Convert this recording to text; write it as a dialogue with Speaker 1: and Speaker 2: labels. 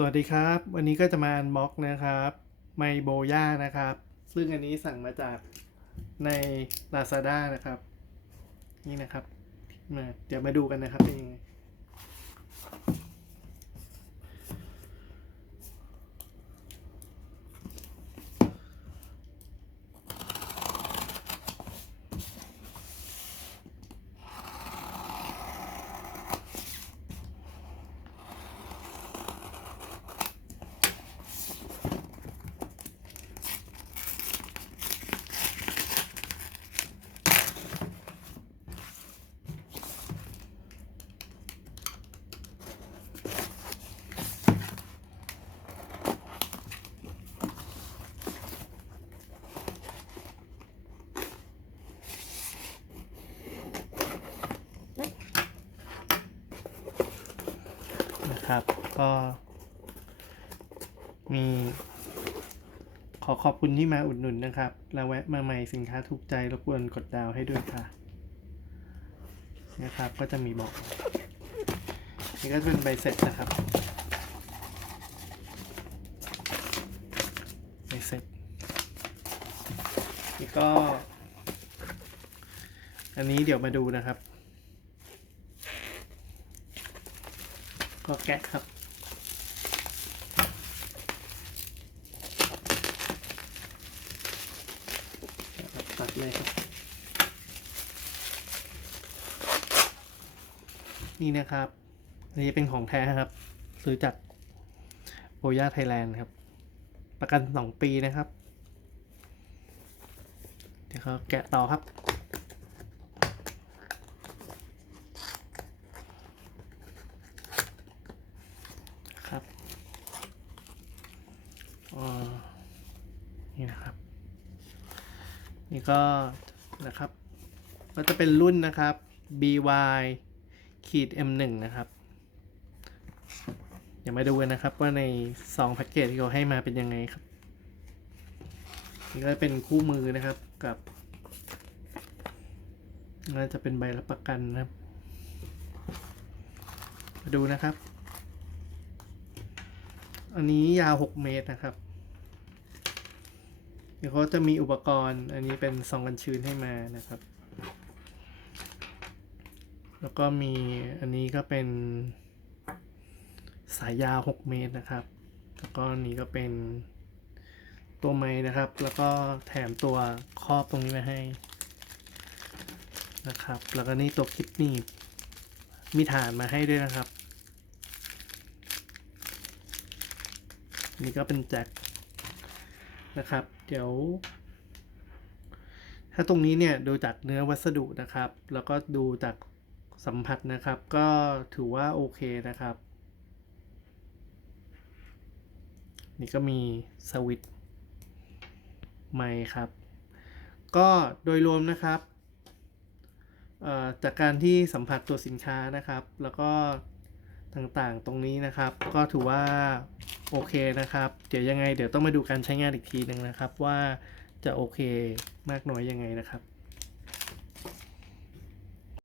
Speaker 1: สวัสดีครับ วันนี้ก็จะมาอันบ็อกนะครับไมโบย่านะครับ ซึ่งอันนี้สั่งมาจากใน Lazada นะครับ นี่นะครับมาเดี๋ยวมาดูกันนะครับเป็นยังไง นะครับ ก็ มี ขอขอบคุณที่มาอุดหนุนนะครับ แล้วแวะมาใหม่สินค้าถูกใจรบกวนกดดาวให้ด้วยค่ะ นะครับ ก็จะมีบอก นี่ก็เป็นใบเสร็จนะครับ ใบเสร็จ นี่ก็ อันนี้เดี๋ยวมาดูนะครับ ก็แกะครับ ตัดเลยครับ นี่นะครับอันนี้เป็นของแท้ครับ ซื้อจากโอยาไทยแลนด์ครับ ประกันสองปีนะครับ เดี๋ยวเขาแกะต่อครับ นี่นะครับ นี่ก็นะครับ ก็จะเป็นรุ่นนะครับ by ขีด m1 นะครับเดี๋ยวมาดูกันนะครับว่าในซองแพ็กเกจที่เขาให้มาเป็นยังไงครับ นี่ก็เป็นคู่มือนะครับกับน่าจะเป็นใบรับประกันนะครับ มาดูนะครับ อันนี้ยาว 6 เมตรนะครับ เดี๋ยวเขาจะมีอุปกรณ์ อันนี้เป็นซองกันชื้นให้มานะครับ แล้วก็มีอันนี้ก็เป็นสายยาว 6 เมตรนะครับ แล้วก็นนี้ก็เป็นตัวไม้นะครับ แล้วก็แถมตัวครอบตรงนี้มาให้นะครับ แล้วก็นี่ตัวคลิปหนีบมีฐานมาให้ด้วยนะครับ นี่ก็เป็นแจ็ค นะครับ เดี๋ยว ถ้าตรงนี้เนี่ยดูจากเนื้อวัสดุนะครับ แล้วก็ดูจากสัมผัสนะครับ ก็ถือว่าโอเคนะครับ นี่ก็มีสวิตช์ไมค์ครับ ก็โดยรวมนะครับจากการที่สัมผัสตัวสินค้านะครับ แล้วก็ ต่างๆ ตรงนี้นะครับ ก็ถือว่าโอเคนะครับ เดี๋ยวยังไงเดี๋ยวต้องมาดูการใช้งานอีกทีหนึ่งนะครับ ว่าจะโอเคมากน้อยยังไงนะครับ